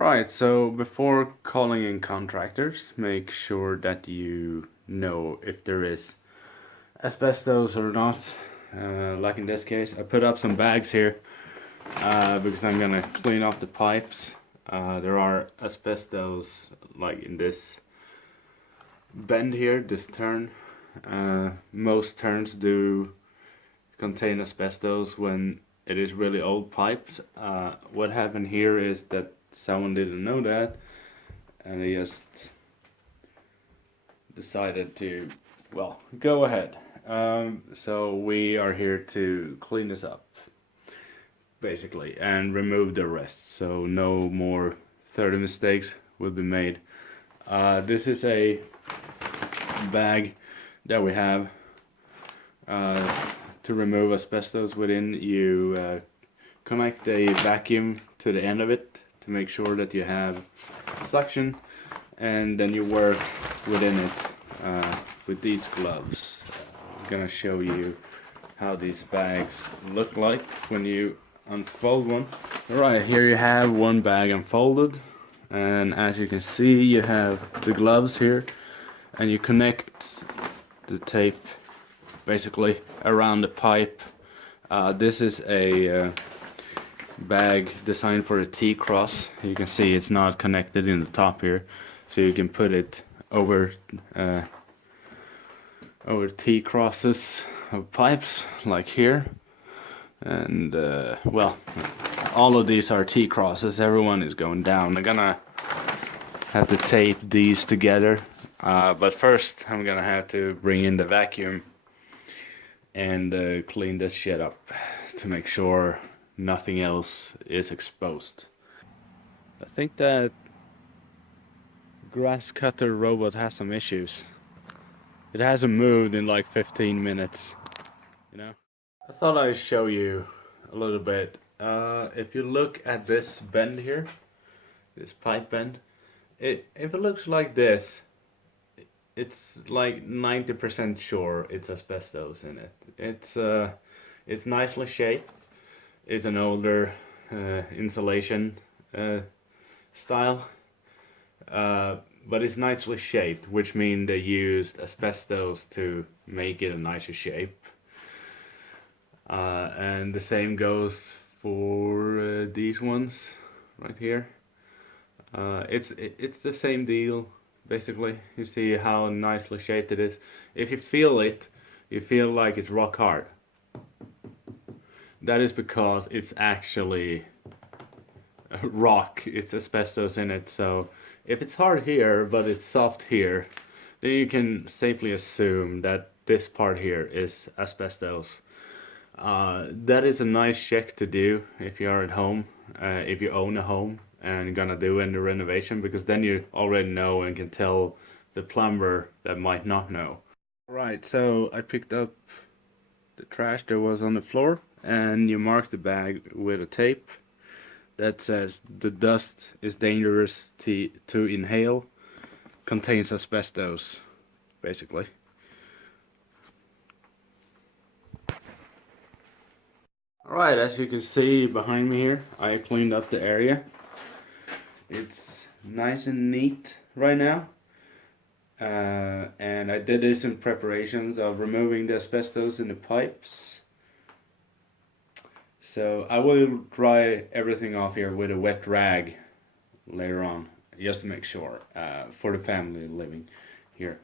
Alright, so before calling in contractors, make sure that you know if there is asbestos or not. Like in this case, I put up some bags here because I'm gonna clean off the pipes. There are asbestos like in this bend here, this turn. Most turns do contain asbestos when it is really old pipes. What happened here is that someone didn't know that, and they just decided to, well, go ahead. So we are here to clean this up, basically, and remove the rest, so no more 30 mistakes will be made. This is a bag that we have to remove asbestos within. You connect a vacuum to the end of it to make sure that you have suction, and then you work within it with these gloves. I'm gonna show you how these bags look like when you unfold one. Alright, here you have one bag unfolded, and as you can see, you have the gloves here, and you connect the tape basically around the pipe. This is a bag designed for a T-cross. You can see it's not connected in the top here, so you can put it over T-crosses of pipes like here, and well, all of these are T-crosses. Everyone is going down. I'm gonna have to tape these together, but first I'm gonna have to bring in the vacuum and clean this shit up to make sure nothing else is exposed. I think that grass cutter robot has some issues. It hasn't moved in like 15 minutes, you know. I thought I'd show you a little bit. If you look at this bend here, this pipe bend, if it looks like this, it's like 90% sure it's asbestos in it. It's nicely shaped. It's an older insulation style, but it's nicely shaped, which means they used asbestos to make it a nicer shape. And the same goes for these ones right here. It's the same deal, basically. You see how nicely shaped it is. If you feel it, you feel like it's rock hard. That is because it's actually rock. It's asbestos in it. So if it's hard here but it's soft here, then you can safely assume that this part here is asbestos. That is a nice check to do if you are at home, if you own a home and gonna do any renovation, because then you already know and can tell the plumber that might not know. Right, so I picked up the trash that was on the floor, and you mark the bag with a tape that says the dust is dangerous to inhale, contains asbestos, basically. Alright, as you can see behind me here, I cleaned up the area. It's nice and neat right now. And I did this in preparations of removing the asbestos in the pipes. So I will dry everything off here with a wet rag later on, just to make sure, for the family living here.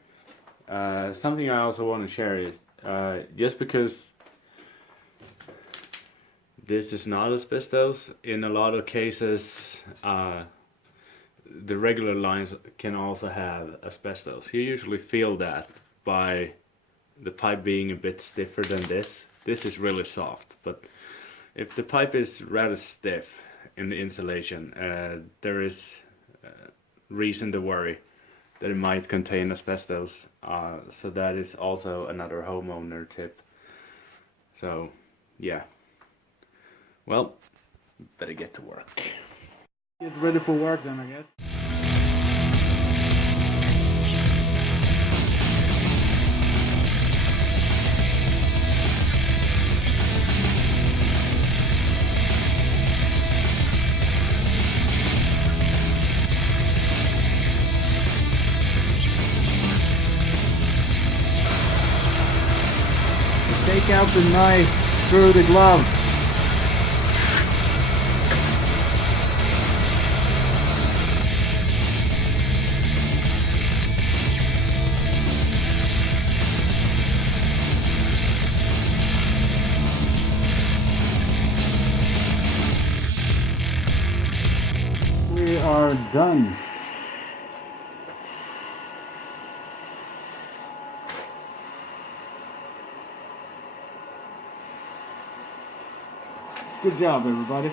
Something I also want to share is, just because this is not asbestos, in a lot of cases the regular lines can also have asbestos. You usually feel that by the pipe being a bit stiffer than this. This is really soft, but if the pipe is rather stiff in the insulation, there is reason to worry that it might contain asbestos. So that is also another homeowner tip. So yeah, well, better get to work. Get ready for work then, I guess. take out the knife through the glove. We are done. Good job, everybody.